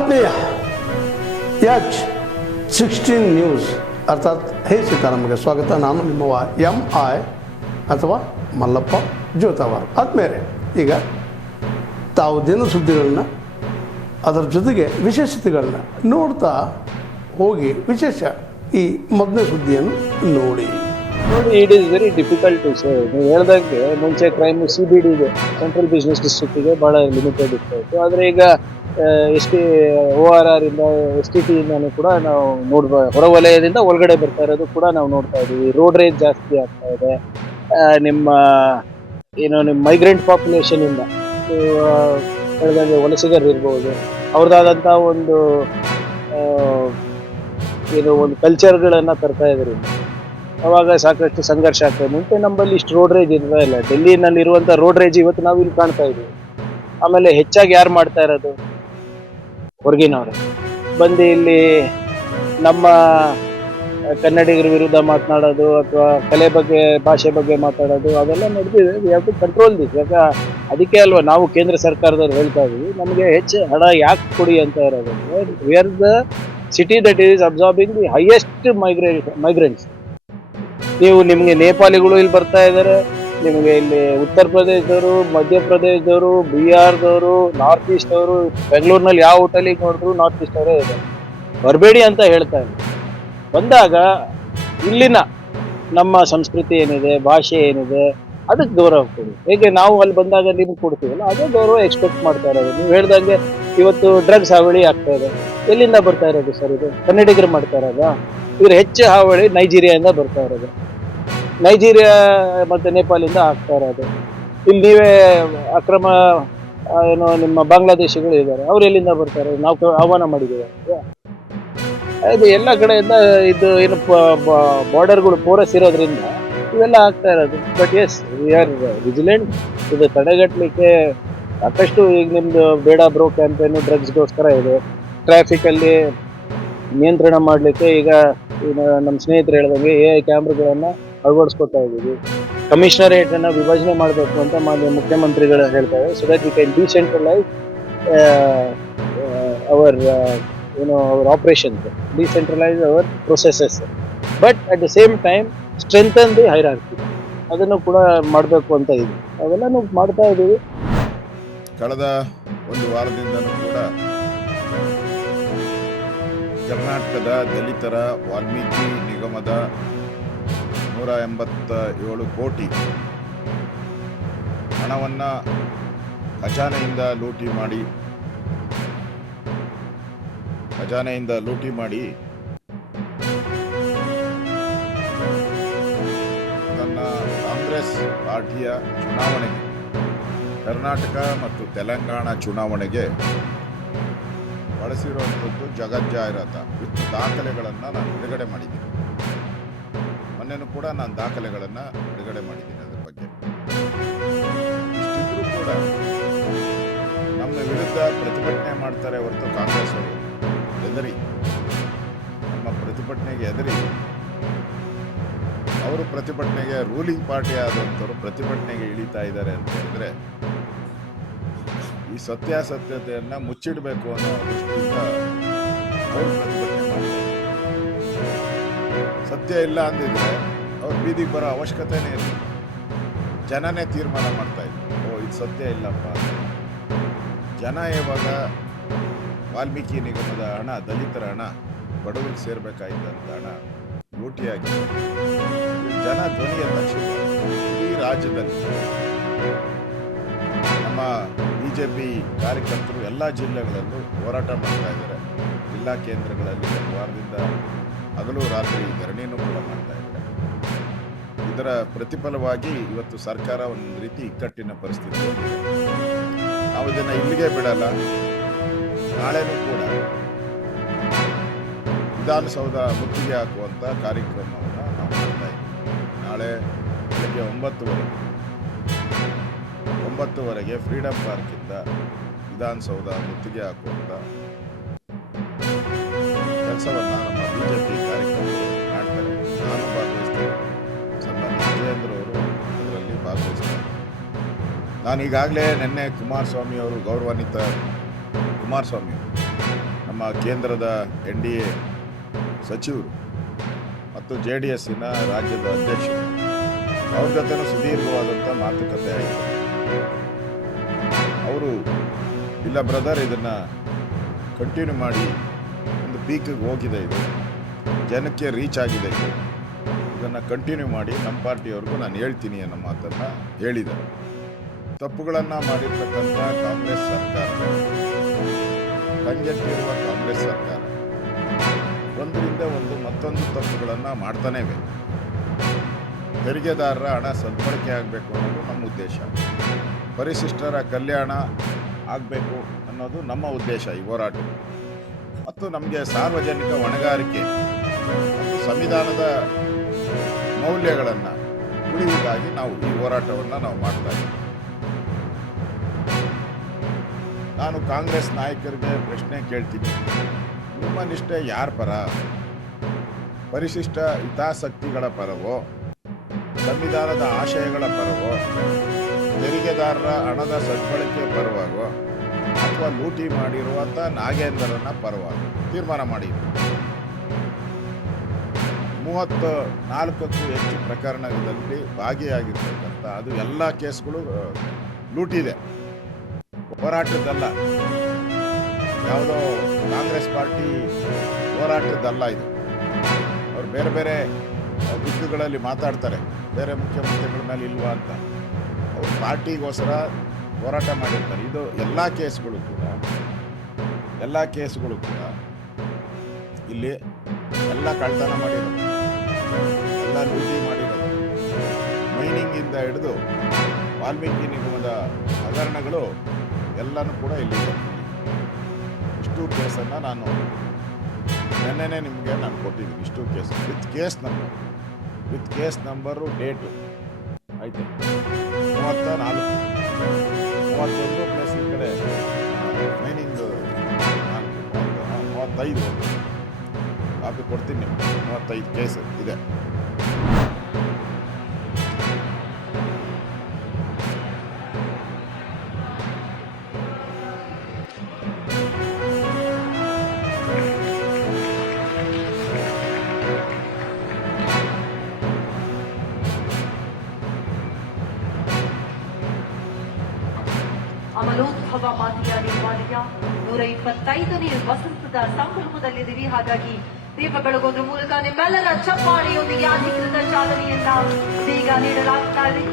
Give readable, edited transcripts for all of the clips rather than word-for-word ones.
ಆತ್ಮೀಯ H16 news ಅರ್ಥಾತ್ ಹೇ ಸೀತಾರಾಮಗೆ ಸ್ವಾಗತ. ನಾನು ನಿಮ್ಮವ MI ಅಥವಾ ಮಲ್ಲಪ್ಪ ಜೋತಾವಾರ್. ಆದ್ಮೇಲೆ ಈಗ ತಾವು ದಿನ ಸುದ್ದಿಗಳನ್ನ ಅದರ ಜೊತೆಗೆ ವಿಶೇಷತೆಗಳನ್ನ ನೋಡ್ತಾ ಹೋಗಿ ವಿಶೇಷ ಈ ಮೊದಲನೇ ಸುದ್ದಿಯನ್ನು ನೋಡಿ. It is very difficult to say. ನೀವು ಹೇಳ್ದಂಗೆ ಮುಂಚೆ ಕ್ರೈಮ್ CBDಗೆ ಸೆಂಟ್ರಲ್ ಬಿಸ್ನೆಸ್ ಡಿಸ್ಟ್ರಿಕ್ಟಿಗೆ ಭಾಳ ಲಿಮಿಟೆಡ್ ಇತ್ತು. ಆದರೆ ಈಗ ORR ಇಂದ STT ಇಂದಾನು ಕೂಡ ನಾವು ಹೊರವಲಯದಿಂದ ಒಳಗಡೆ ಬರ್ತಾ ಇರೋದು ಕೂಡ ನಾವು ನೋಡ್ತಾ ಇದ್ದೀವಿ. ರೋಡ್ ರೇಜ್ ಜಾಸ್ತಿ ಆಗ್ತಾ ಇದೆ. ನಿಮ್ಮ ಮೈಗ್ರೆಂಟ್ ಪಾಪ್ಯುಲೇಷನ್ ಇಂದ ಹೇಳ್ದಂಗೆ ವಲಸಿಗರು ಇರ್ಬೋದು, ಅವ್ರದ್ದಾದಂಥ ಒಂದು ಒಂದು ಕಲ್ಚರ್ಗಳನ್ನು ತರ್ತಾ ಇದ್ದಾರೆ. ಅವಾಗ ಸಾಕಷ್ಟು ಸಂಘರ್ಷ ಆಗ್ತದೆ. ಮುಂಚೆ ನಮ್ಮಲ್ಲಿ ಇಷ್ಟು ರೋಡ್ ರೇಜ್ ಇರ್ತಾ ಇಲ್ಲ. ಡೆಲ್ಲಿನಲ್ಲಿ ಇರುವಂಥ ರೋಡ್ ರೇಜ್ ಇವತ್ತು ನಾವು ಇಲ್ಲಿ ಕಾಣ್ತಾ ಇದ್ದೀವಿ. ಆಮೇಲೆ ಹೆಚ್ಚಾಗಿ ಯಾರು ಮಾಡ್ತಾ ಇರೋದು? ಹೊರಗಿನವರು ಬಂದು ಇಲ್ಲಿ ನಮ್ಮ ಕನ್ನಡಿಗರ ವಿರುದ್ಧ ಮಾತನಾಡೋದು ಅಥವಾ ಕಲೆ ಬಗ್ಗೆ ಭಾಷೆ ಬಗ್ಗೆ ಮಾತಾಡೋದು ಅದೆಲ್ಲ ನಡೆದಿದೆ. We have to control this. ಯಾಕೆ ಅದಕ್ಕೆ ಅಲ್ವಾ ನಾವು ಕೇಂದ್ರ ಸರ್ಕಾರದವ್ರು ಹೇಳ್ತಾ ಇದೀವಿ, ನಮಗೆ ಹೆಚ್ಚು ಹಣ ಯಾಕೆ ಕೊಡಿ ಅಂತ ಇರೋದು. We are the city that is absorbing the highest migrants. ನಿಮಗೆ ನೇಪಾಳಿಗಳು ಇಲ್ಲಿ ಬರ್ತಾ ಇದ್ದಾರೆ, ನಿಮಗೆ ಇಲ್ಲಿ ಉತ್ತರ ಪ್ರದೇಶದವರು, ಮಧ್ಯಪ್ರದೇಶದವರು, ಬಿಹಾರದವರು, ನಾರ್ತ್ ಈಸ್ಟ್ ಅವರು, ಬೆಂಗಳೂರಿನಲ್ಲಿ ಯಾವ ಹೋಟೆಲಿಗೆ ನೋಡಿದ್ರು ನಾರ್ತ್ ಈಸ್ಟ್ ಅವರೇ ಇದೆ. ಬರಬೇಡಿ ಅಂತ ಹೇಳ್ತಾ ಇಲ್ಲ. ಬಂದಾಗ ಇಲ್ಲಿನ ನಮ್ಮ ಸಂಸ್ಕೃತಿ ಏನಿದೆ, ಭಾಷೆ ಏನಿದೆ, ಅದಕ್ಕೆ ಗೌರವ ಕೊಡಿ. ಹೇಗೆ ನಾವು ಅಲ್ಲಿ ಬಂದಾಗ ನಿಮ್ಗೆ ಕೊಡ್ತೀವಲ್ಲ ಅದೇ ಗೌರವ ಎಕ್ಸ್ಪೆಕ್ಟ್ ಮಾಡ್ತಾ ಇರೋದು. ನೀವು ಹೇಳ್ದಂಗೆ ಇವತ್ತು ಡ್ರಗ್ಸ್ ಹಾವಳಿ ಆಗ್ತಾ ಇದೆ. ಎಲ್ಲಿಂದ ಬರ್ತಾ ಇರೋದು ಸರ್? ಇದು ಕನ್ನಡಿಗರು ಮಾಡ್ತಾ ಇರೋದಾ? ಇವ್ರು ಹೆಚ್ಚು ಹಾವಳಿ ನೈಜೀರಿಯಾದಿಂದ ಬರ್ತಾ ಇರೋದು. ನೈಜೀರಿಯಾ ಮತ್ತು ನೇಪಾಳಿಂದ ಆಗ್ತಾ ಇರೋದು. ಇಲ್ಲಿ ನೀವೇ ಅಕ್ರಮ ನಿಮ್ಮ ಬಾಂಗ್ಲಾದೇಶಿಗಳು ಇದ್ದಾರೆ, ಅವ್ರು ಎಲ್ಲಿಂದ ಬರ್ತಾರೆ? ನಾವು ಆಹ್ವಾನ ಮಾಡಿದ್ದೀವಿ. ಅದು ಎಲ್ಲ ಕಡೆಯಿಂದ ಇದು ಬಾರ್ಡರ್ಗಳು ಪೋರಸ್ ಇರೋದ್ರಿಂದ ಇವೆಲ್ಲ ಆಗ್ತಾ ಇರೋದು. But yes, we are vigilant. ಇದು ತಡೆಗಟ್ಟಲಿಕ್ಕೆ ಸಾಕಷ್ಟು ಈಗ ನಿಮ್ಮದು ಬೇಡ ಬ್ರೋ ಕ್ಯಾಂಪೇನು ಡ್ರಗ್ಸ್ಗೋಸ್ಕರ ಇದೆ. ಟ್ರಾಫಿಕಲ್ಲಿ ನಿಯಂತ್ರಣ ಮಾಡಲಿಕ್ಕೆ ಈಗ ನಮ್ಮ ಸ್ನೇಹಿತರು ಹೇಳ್ದಂಗೆ AI ಕ್ಯಾಮ್ರಾಗಳನ್ನು ಅಳವಡಿಸ್ಕೊತಾ ಇದ್ದೀವಿ. ಕಮಿಷನರೇಟನ್ನು ವಿಭಜನೆ ಮಾಡಬೇಕು ಅಂತ ಮಾನ್ಯ ಮುಖ್ಯಮಂತ್ರಿಗಳು ಹೇಳ್ತಾರೆ. So that we can decentralize our our operations, decentralize our processes, but at the same time strengthen the hierarchy. ಅದನ್ನು ಕೂಡ ಮಾಡಬೇಕು ಅಂತ ಇದೆ. ಅವೆಲ್ಲನೂ ಮಾಡ್ತಾ ಇದ್ದೀವಿ. ಕಳೆದ ಒಂದು ವಾರದಿಂದನೂ ಕೂಡ ಕರ್ನಾಟಕದ ದಲಿತರ ವಾಲ್ಮೀಕಿ ನಿಗಮದ 187 ಕೋಟಿ ಹಣವನ್ನು ಖಜಾನೆಯಿಂದ ಲೂಟಿ ಮಾಡಿ ತನ್ನ ಕಾಂಗ್ರೆಸ್ ಪಾರ್ಟಿಯ ಚುನಾವಣೆಗೆ, ಕರ್ನಾಟಕ ಮತ್ತು ತೆಲಂಗಾಣ ಚುನಾವಣೆಗೆ ಬಳಸಿರುವಂಥದ್ದು ಜಗಜ್ಜಾಹಿರಾತ ವಿತ್ ದಾಖಲೆಗಳನ್ನು ನಾನು ಬಿಡುಗಡೆ ಮಾಡಿದ್ದೀನಿ. ಮೊನ್ನೆನೂ ಕೂಡ ನಾನು ದಾಖಲೆಗಳನ್ನು ಬಿಡುಗಡೆ ಮಾಡಿದ್ದೀನಿ. ಅದರ ಬಗ್ಗೆ ಇಷ್ಟಿದ್ರೂ ಕೂಡ ನಮ್ಮ ವಿರುದ್ಧ ಪ್ರತಿಭಟನೆ ಮಾಡ್ತಾರೆ ಹೊರತು ಕಾಂಗ್ರೆಸ್ ಅವರು ನಮ್ಮ ಪ್ರತಿಭಟನೆಗೆ ಹೆದರಿ ಅವರು ಪ್ರತಿಭಟನೆಗೆ ರೂಲಿಂಗ್ ಪಾರ್ಟಿ ಆದಂಥವ್ರು ಪ್ರತಿಭಟನೆಗೆ ಇಳಿತಾ ಇದ್ದಾರೆ ಅಂತ ಹೇಳಿದ್ರೆ ಈ ಸತ್ಯಾಸತ್ಯತೆಯನ್ನು ಮುಚ್ಚಿಡಬೇಕು ಅನ್ನೋ ದೃಷ್ಟಿಯಿಂದ ಅವರು ಪ್ರತಿಭಟನೆ ಮಾಡ್ತಾರೆ. ಸತ್ಯ ಇಲ್ಲ ಅಂದಿದ್ರೆ ಅವ್ರು ಬೀದಿಗೆ ಬರೋ ಅವಶ್ಯಕತೆನೇ ಇಲ್ಲ. ಜನನೇ ತೀರ್ಮಾನ ಮಾಡ್ತಾ ಇದ್ರು, ಇದು ಸತ್ಯ ಇಲ್ಲಪ್ಪ. ಜನ ಯಾವಾಗ ವಾಲ್ಮೀಕಿ ನಿಗಮದ ಹಣ, ದಲಿತರ ಹಣ, ಬಡವರಿಗೆ ಸೇರ್ಬೇಕಾಗಿದ್ದಂಥ ಹಣ ಲೂಟಿಯಾಗಿ ಜನ ಧ್ವನಿಯ ತಕ್ಷಣ ಈ ರಾಜ್ಯದಲ್ಲಿ ನಮ್ಮ BJP ಕಾರ್ಯಕರ್ತರು ಎಲ್ಲ ಜಿಲ್ಲೆಗಳಲ್ಲೂ ಹೋರಾಟ ಮಾಡ್ತಾ ಇದ್ದಾರೆ. ಜಿಲ್ಲಾ ಕೇಂದ್ರಗಳಲ್ಲಿ ಒಂದು ವಾರದಿಂದ ಹಗಲು ರಾತ್ರಿ ಧರಣಿಯನ್ನು ಕೂಡ ಮಾಡ್ತಾ ಇದ್ದಾರೆ. ಇದರ ಪ್ರತಿಫಲವಾಗಿ ಇವತ್ತು ಸರ್ಕಾರ ಒಂದು ರೀತಿ ಇಕ್ಕಟ್ಟಿನ ಪರಿಸ್ಥಿತಿಯಲ್ಲಿ. ನಾವು ಇದನ್ನು ಇಲ್ಲಿಗೆ ಬಿಡಲ್ಲ. ನಾಳೆನೂ ಕೂಡ ವಿಧಾನಸೌಧ ಮುತ್ತಿಗೆ ಹಾಕುವಂಥ ಕಾರ್ಯಕ್ರಮವನ್ನು ನಾವು ಮಾಡ್ತಾ ಇದ್ದೀವಿ. ನಾಳೆ ಬೆಳಗ್ಗೆ 9:00ವರೆಗೆ ಫ್ರೀಡಂ ಪಾರ್ಕಿಂದ ವಿಧಾನಸೌಧ ಮುತ್ತಿಗೆ ಹಾಕುವಂಥ ಕೆಲಸವನ್ನು ನಮ್ಮ BJP ಕಾರ್ಯಕ್ರಮಗಳು ಮಾಡ್ತಾರೆ. ನಾನು ಭಾಗವಹಿಸ್ತೇನೆ, ಸನ್ಮಾನ್ಯ ವಿಜಯೇಂದ್ರ ಅವರು ಅದರಲ್ಲಿ ಭಾಗವಹಿಸ್ತಾರೆ. ನಾನು ಈಗಾಗಲೇ ನಿನ್ನೆ ಕುಮಾರಸ್ವಾಮಿ ಅವರು, ಗೌರವಾನ್ವಿತ ಕುಮಾರಸ್ವಾಮಿ ನಮ್ಮ ಕೇಂದ್ರದ NDA ಸಚಿವರು ಮತ್ತು JDSನ ರಾಜ್ಯದ ಅಧ್ಯಕ್ಷರು ಅವ್ರ ಜೊತೆನೂ ಸುದೀರ್ಘವಾದಂಥ ಮಾತುಕತೆ ಆಯಿತು. ಅವರು ಇಲ್ಲ ಬ್ರದರ್, ಇದನ್ನು ಕಂಟಿನ್ಯೂ ಮಾಡಿ, ಒಂದು ಪೀಕಿಗೆ ಹೋಗಿದೆ, ಇದು ಜನಕ್ಕೆ ರೀಚ್ ಆಗಿದೆ, ಇದನ್ನು ಕಂಟಿನ್ಯೂ ಮಾಡಿ, ನಮ್ಮ ಪಾರ್ಟಿಯವ್ರಿಗೂ ನಾನು ಹೇಳ್ತೀನಿ ಅನ್ನೋ ಮಾತನ್ನು ಹೇಳಿದ್ದಾರೆ. ತಪ್ಪುಗಳನ್ನು ಮಾಡಿರ್ತಕ್ಕಂಥ ಕಾಂಗ್ರೆಸ್ ಸರ್ಕಾರ, ಕಂಗೆಟ್ಟಿರುವ ಕಾಂಗ್ರೆಸ್ ಸರ್ಕಾರ ಒಂದರಿಂದ ಒಂದು ಮತ್ತೊಂದು ತಪ್ಪುಗಳನ್ನು ಮಾಡ್ತಾನೇ ಇವೆ. ತೆರಿಗೆದಾರರ ಹಣ ಸದ್ಬಳಕೆ ಆಗಬೇಕು ಅನ್ನೋದು ನಮ್ಮ ಉದ್ದೇಶ, ಪರಿಶಿಷ್ಟರ ಕಲ್ಯಾಣ ಆಗಬೇಕು ಅನ್ನೋದು ನಮ್ಮ ಉದ್ದೇಶ ಈ ಹೋರಾಟ. ಮತ್ತು ನಮಗೆ ಸಾರ್ವಜನಿಕ ಹೊಣೆಗಾರಿಕೆ ಮತ್ತು ಸಂವಿಧಾನದ ಮೌಲ್ಯಗಳನ್ನು ಉಳಿವಿಗಾಗಿ ನಾವು ಈ ಹೋರಾಟವನ್ನು ನಾವು ಮಾಡ್ತಾ ಇದ್ದೀವಿ. ನಾನು ಕಾಂಗ್ರೆಸ್ ನಾಯಕರಿಗೆ ಪ್ರಶ್ನೆ ಕೇಳ್ತೀನಿ, ನಿಮ್ಮ ನಿಷ್ಠೆ ಯಾರ ಪರ? ಪರಿಶಿಷ್ಟ ಹಿತಾಸಕ್ತಿಗಳ ಪರವೋ, ಸಂವಿಧಾನದ ಆಶಯಗಳ ಪರವೋ, ತೆರಿಗೆದಾರರ ಹಣದ ಸದ್ಬಳಕೆ ಪರವಾಗೋ, ಅಥವಾ ಲೂಟಿ ಮಾಡಿರುವಂಥ ನಾಗೇಂದ್ರನ ಪರವಾಗೋ ತೀರ್ಮಾನ ಮಾಡಿ. 34ಕ್ಕೂ ಹೆಚ್ಚು ಪ್ರಕರಣಗಳಲ್ಲಿ ಭಾಗಿಯಾಗಿರ್ತಕ್ಕಂಥ ಅದು ಎಲ್ಲ ಕೇಸ್ಗಳು ಲೂಟಿದೆ, ಹೋರಾಟದ್ದಲ್ಲ, ಯಾವುದೋ ಕಾಂಗ್ರೆಸ್ ಪಾರ್ಟಿ ಹೋರಾಟದ್ದಲ್ಲ ಇದು. ಅವ್ರು ಬೇರೆ ಬೇರೆ ದಿಕ್ಕುಗಳಲ್ಲಿ ಮಾತಾಡ್ತಾರೆ, ಬೇರೆ ಮುಖ್ಯಮಂತ್ರಿಗಳ ಮೇಲೆ ಇಲ್ವಾ ಅಂತ. ಅವರು ಪಾರ್ಟಿಗೋಸ್ಕರ ಹೋರಾಟ ಮಾಡಿರ್ತಾರೆ. ಇದು ಎಲ್ಲ ಕೇಸ್ಗಳು ಕೂಡ ಇಲ್ಲಿ ಎಲ್ಲ ಕಳ್ತನ ಮಾಡಿರೋದು, ಎಲ್ಲ ಲೂಟಿ ಮಾಡಿರೋದು, ಮೈನಿಂಗಿಂದ ಹಿಡಿದು ವಾಲ್ಮೀಕಿ ನಿಗಮದ ಹಗರಣಗಳು ಎಲ್ಲನೂ ಕೂಡ ಇಲ್ಲಿದೆ. ಇಷ್ಟು ಕೇಸನ್ನು ನಾನು ನೆನ್ನೆನೇ ನಿಮಗೆ ನಾನು ಕೊಟ್ಟಿದ್ದೀನಿ. ಇಷ್ಟು case with case number date ಆಯಿತು. 34, 31 ಪ್ಲಸ್ ಈ ಕಡೆ ಮೈನಿಂಗ್ 35 ಕಾಪಿ ಕೊಡ್ತೀನಿ ನಿಮ್ಗೆ. 35 ಕೇಸ್ ಇದೆ. ಅಮಲೋದ್ಭವ ಮಾತೆಯ ದೇವಾಲಯ 125ನೇ ವಸಂತದ ಸಂಭ್ರಮದಲ್ಲಿದ್ದೀವಿ. ಹಾಗಾಗಿ ದೀಪ ಬೆಳಗೋದ್ರ ಮೂಲಕ ನಿಮ್ಮೆಲ್ಲರ ಚಪ್ಪಾಳೆಯೊಂದಿಗೆ ಅಧಿಕೃತ ಚಾಲನೆಯನ್ನ ಇದೀಗ ನೀಡಲಾಗ್ತಾ ಇದೆ.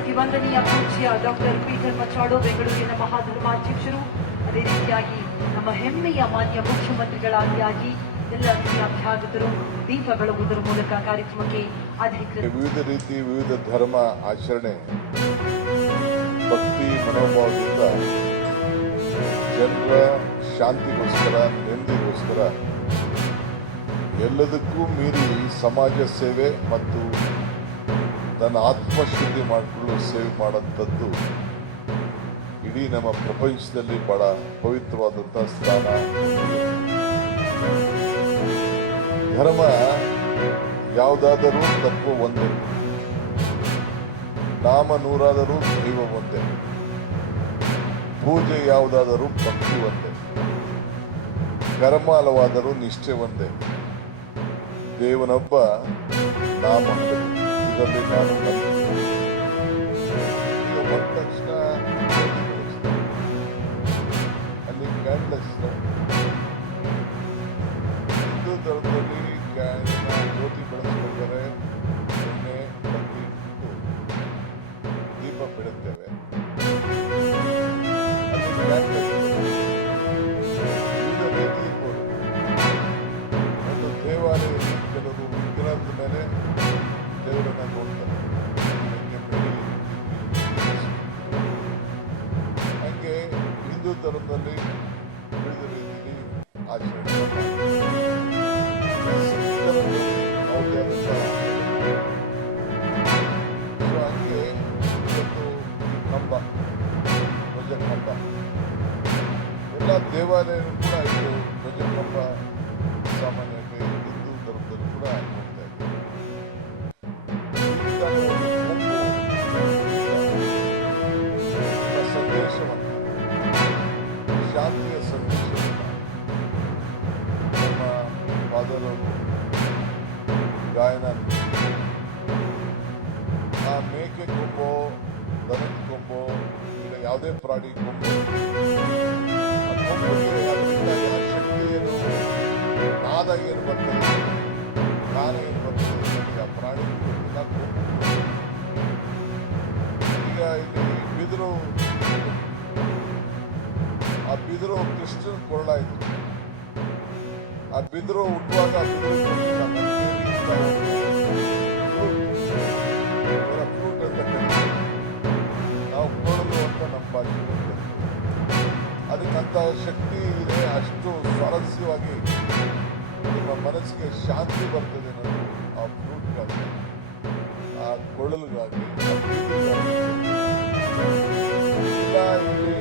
ಅತಿವಂದನೀಯ ಪೂಜ್ಯ ಡಾಕ್ಟರ್ ಪೀಟರ್ ಮಚ್ಚಾಡೋ ಬೆಂಗಳೂರಿನ ಮಹಾಧರ್ಮಾಧ್ಯಕ್ಷರು, ಅದೇ ರೀತಿಯಾಗಿ ನಮ್ಮ ಹೆಮ್ಮೆಯ ಮಾನ್ಯ ಮುಖ್ಯಮಂತ್ರಿಗಳಾಗಿ ಎಲ್ಲ ಅಭ್ಯಾಗತರು ದೀಪ ಬೆಳಗುವುದರ ಮೂಲಕ ಕಾರ್ಯಕ್ರಮಕ್ಕೆ ಅಧಿಕೃತ. ವಿವಿಧ ರೀತಿ ವಿವಿಧ ಧರ್ಮ ಆಚರಣೆ ಭಕ್ತಿ ಮನೋಭಾವದಿಂದ ಜನರ ಶಾಂತಿಗೋಸ್ಕರ, ನೆಮ್ಮದಿಗೋಸ್ಕರ, ಎಲ್ಲದಕ್ಕೂ ಮೀರಿ ಸಮಾಜ ಸೇವೆ ಮತ್ತು ತನ್ನ ಆತ್ಮಶುದ್ಧಿ ಮಾಡಿಕೊಳ್ಳುವ ಸೇವೆ ಮಾಡೋಂಥದ್ದು ಇಡೀ ನಮ್ಮ ಪ್ರಪಂಚದಲ್ಲಿ ಬಹಳ ಪವಿತ್ರವಾದಂಥ ಸ್ಥಾನ. ಧರ್ಮ ಯಾವುದಾದರೂ ತತ್ವ ಒಂದೇ, ನಾಮ ನೂರಾದರೂ ದೈವ ಒಂದೇ, ಪೂಜೆ ಯಾವುದಾದರೂ ಭಕ್ತಿ ಒಂದೇ, ಕರ್ಮ ಹಲವಾದರೂ ನಿಷ್ಠೆ ಒಂದೇ, ದೇವನೊಬ್ಬ ನಾಮ ಇದರಲ್ಲಿ ನಾನು ನಂಬಿಕೆ. ಈಗ ಬಂದ ತಕ್ಷಣ ಅಲ್ಲಿ ಕ್ಯಾಂಡಲ್ಸ್, ಹಿಂದೂ ಧರ್ಮದಲ್ಲಿ ಜ್ಯೋತಿ ಬೆಳೆಸ್ಬೇಕಾದ್ರೆ ಎಣ್ಣೆ ಬತ್ತಿ ಇಟ್ಟು ದೀಪ ಬಿಡುತ್ತೇವೆ. ಅಲ್ಲಿ ಕ್ಯಾಂಡಲ್ಸ್ ವಿವಿಧ ರೀತಿ ಇರ್ಬೋದು. ಒಂದು ದೇವಾಲಯದಲ್ಲಿ ಕೆಲವರು ವಿಗ್ರಹದ ಮೇಲೆ ದೇವರನ್ನ ನೋಡ್ತಾರೆ, ಹಂಗೆ ಹಿಂದೂ ಧರ್ಮದಲ್ಲಿ ವಿವಿಧ ರೀತಿಯಲ್ಲಿ ಆಚರಣೆ ಹಂಗೆ ಇವತ್ತು ಕಂಬ, ಧ್ವಜ ಕಂಬ, ಎಲ್ಲ ದೇವಾಲಯಗಳು ಕೂಡ ಇದು ಧ್ವಜ ಕಂಬ ಸಾಮಾನ್ಯವಾಗಿ ಹಿಂದೂ ಧರ್ಮದಲ್ಲಿ ಕೂಡ ನೋಡ್ತಾ ಇದ್ದೀವಿ. ಸಂದೇಶವನ್ನು, ಶಾಂತಿಯ ಸಂದೇಶವನ್ನು ಫಾದರ್ ಅವರು ಗಾಯನ ಆ ಮೇಕೆ ಕೊಂಬೋ, ದನದ ಕೊಂಬೋ, ಇಲ್ಲ ಯಾವುದೇ ಪ್ರಾಣಿ ಕೊಂಬೋ, ಆ ಕೊಂಬಿಗೆ ಅದರಿಂದಾಗಿ ಆ ಶಕ್ತಿ ಏನು, ನಾದ ಏನು ಬರ್ತದೆ, ಗಾನ ಏನು ಬರ್ತದೆ, ಆ ಪ್ರಾಣಿ ಗೊತ್ತಿಲ್ಲ, ಕೊಂಬು. ಈಗ ಇಲ್ಲಿ ಬಿದಿರು, ಆ ಬಿದಿರು ಕೃಷ್ಣನ ಕೊರಳಾಯಿತು. ಆ ಬಿದಿರು ಹುಟ್ಟುವಾಗ ಆ ಬಿದಿರು ಕೊರಳಿಲ್ಲ, ಫ್ರೂಟ್ ಅಂತ ಕರೀತೀವಿ ನಾವು, ಕೊರಳು ಅಂತ ನಮ್ಮ ಭಾಷೆಯಲ್ಲಿ ಕರೀತೀವಿ. ಅದಕ್ಕಂತ ಶಕ್ತಿ ಇದೆ, ಅಷ್ಟು ಸ್ವಾರಸ್ಯವಾಗಿ ನಿಮ್ಮ ಮನಸ್ಸಿಗೆ ಶಾಂತಿ ಬರ್ತದೆ ಅನ್ನೋದು ಆ ಫ್ರೂಟ್ಗಾಗಿ, ಆ ಕೊಳಲುಗಾಗಿ, ಇಲ್ಲ ಇಲ್ಲಿ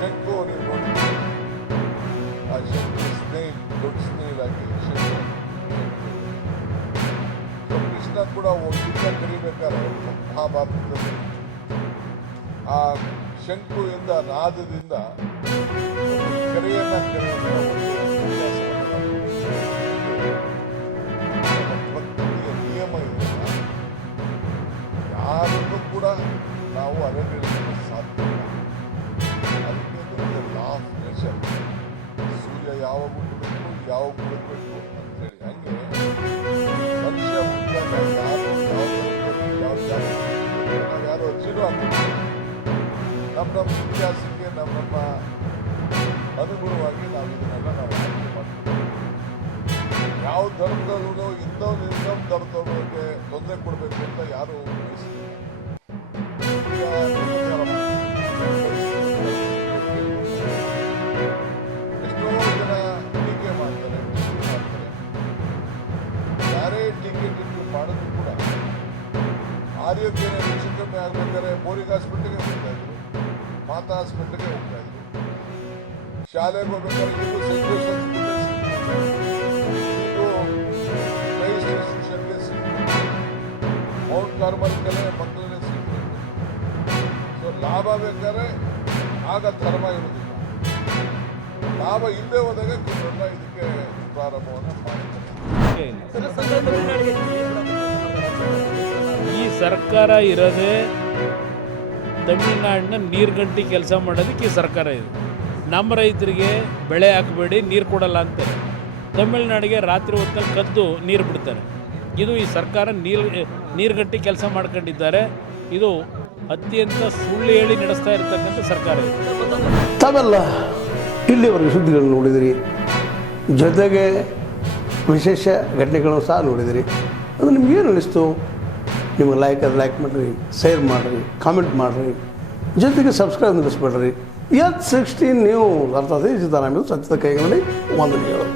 ಶಂಕು ನೀವು ನೋಡಿ, ಆ ಶಂಕು ಸ್ನೇಹಿಲ್, ದೊಡ್ಡ ಸ್ನೇಹಿಲಾಗಿ ಶಂಕು. ಕೃಷ್ಣ ಕೂಡ ಯುದ್ಧ ಕರಿಬೇಕಾದ್ರೆ ಮಹಾಭಾರತದಲ್ಲಿ ಆ ಶಂಕು ಎಂದ ನಾದದಿಂದ ಕರೆಯನ್ನ ಕರೆಯುವ ಭಕ್ತಿಯ ನಿಯಮ ಇದೆ. ಯಾರನ್ನು ಕೂಡ ನಾವು ಅರೆಗಲಿಕ್ಕೆ ಸಾಧ್ಯ ಇಲ್ಲ. ಅದಕ್ಕೆ ಲಾ ಆಫ್ ನೇಚರ್, ಸೂರ್ಯ ಯಾವಾಗ ಹುಟ್ಟಬೇಕು, ಯಾವಾಗ ಮುಳುಗಬೇಕು ಅಂತೇಳಿ. ಹಂಗೆ ಮನುಷ್ಯ ಹುಟ್ಟಾಗ ಯಾರು ಯಾವ ಜಾತಿ ನಾವು ಯಾರು ಅರ್ಜಿನೂ ಹಾಕ್ಬೇಕು. ನಮ್ಮ ಇತಿಹಾಸಕ್ಕೆ ನಮ್ಮ ಅನುಗುಣವಾಗಿ ನಾವು ಇದನ್ನೆಲ್ಲ ನಾವು ಆಯ್ಕೆ ಮಾಡ್ತೀವಿ. ಯಾವ ಧರ್ಮದಲ್ಲೂ ಇನ್ನೊಂದು ಧರ್ಮದವ್ರಿಗೆ ತೊಂದರೆ ಕೊಡಬೇಕು ಅಂತ ಯಾರು ಬಯಸ್ತಿಲ್ಲ. ಎಷ್ಟೋ ಜನ ಟೀಕೆ ಮಾಡ್ತಾರೆ, ಯಾರೇ ಟೀಕೆ ಮಾಡಿದ್ರು ಕೂಡ ಆರೋಗ್ಯನ ಹೆಚ್ಚು ಕಮ್ಮಿ ಆಗ್ಬೇಕಾದ್ರೆ ಬೋರಿಂಗ್ ಹಾಸ್ಪಿಟ್ಲಿಗೆ ಹೋಗ್ತಾ ಇದ್ರು, ಮಾತಾ ಹಾಸ್ಪಿಟ್ಲಿಗೆ ಹೋಗ್ತಾ ಇದ್ರು. ಶಾಲೆಗೆ ಹೋಗ್ಬೇಕಾದ್ರೆ ಇದು ಸೆಂಟ್ ಜೋಸೆಫ್ ಕ್ರೈಸ್ಟ್ ಇನ್ಸ್ಟಿಟ್ಯೂಷನ್ಗೆ ಸಿಗ್ತದೆ, ಮೌಂಟ್ ಕಾರ್ಮಲ್ ಕಲೆ ಮಕ್ಕಳನ್ನೇ ಸಿಗ್ತದೆ. ಸೊ ಲಾಭ ಬೇಕಾದ್ರೆ ಆಗ ಧರ್ಮ ಇರುವುದಿಲ್ಲ, ಲಾಭ ಇಲ್ಲದೆ ಹೋದಾಗ ಕೆಲವೆಲ್ಲ ಇದಕ್ಕೆ ಪ್ರಾರಂಭವನ್ನು ಮಾಡ್ತಾರೆ. ಈ ಸರ್ಕಾರ ಇರೋದೇ ತಮಿಳುನಾಡಿನ ನೀರ್ಗಂಟಿ ಕೆಲಸ ಮಾಡೋದಕ್ಕೆ ಈ ಸರ್ಕಾರ ಇದೆ. ನಮ್ಮ ರೈತರಿಗೆ ಬೆಳೆ ಹಾಕಬೇಡಿ, ನೀರು ಕೊಡಲ್ಲ ಅಂತಾರೆ. ತಮಿಳುನಾಡಿಗೆ ರಾತ್ರಿ ಹೊತ್ತಲ್ಲಿ ಕದ್ದು ನೀರು ಬಿಡ್ತಾರೆ. ಇದು ಈ ಸರ್ಕಾರ ನೀರ್ಗಂಟಿ ಕೆಲಸ ಮಾಡ್ಕೊಂಡಿದ್ದಾರೆ. ಇದು ಅತ್ಯಂತ ಸುಳ್ಳು ಹೇಳಿ ನಡೆಸ್ತಾ ಇರತಕ್ಕಂಥ ಸರ್ಕಾರ ಇದೆ. ತಾವೆಲ್ಲ ಇಲ್ಲಿವರೆಗೆ ಸುದ್ದಿಗಳನ್ನು ನೋಡಿದಿರಿ, ಜೊತೆಗೆ ವಿಶೇಷ ಘಟನೆಗಳನ್ನು ಸಹ ನೋಡಿದಿರಿ. ಅದು ನಿಮ್ಗೇನು ಅನ್ನಿಸ್ತು? ನಿಮಗೆ ಲೈಕ್ ಮಾಡಿರಿ, ಶೇರ್ ಮಾಡಿರಿ, ಕಾಮೆಂಟ್ ಮಾಡಿರಿ, ಜೊತೆಗೆ ಸಬ್ಸ್ಕ್ರೈಬ್ ನಿಲ್ಲಿಸ್ಬೇಡ್ರಿ. H16 ನ್ಯೂಸ್ ಅರ್ಥಾತ್ ಸಿದ್ದರಾಮಯ್ಯ ಸತ್ಯದ ಕೈಗಳಲ್ಲಿ ವಂದನೆಗಳು.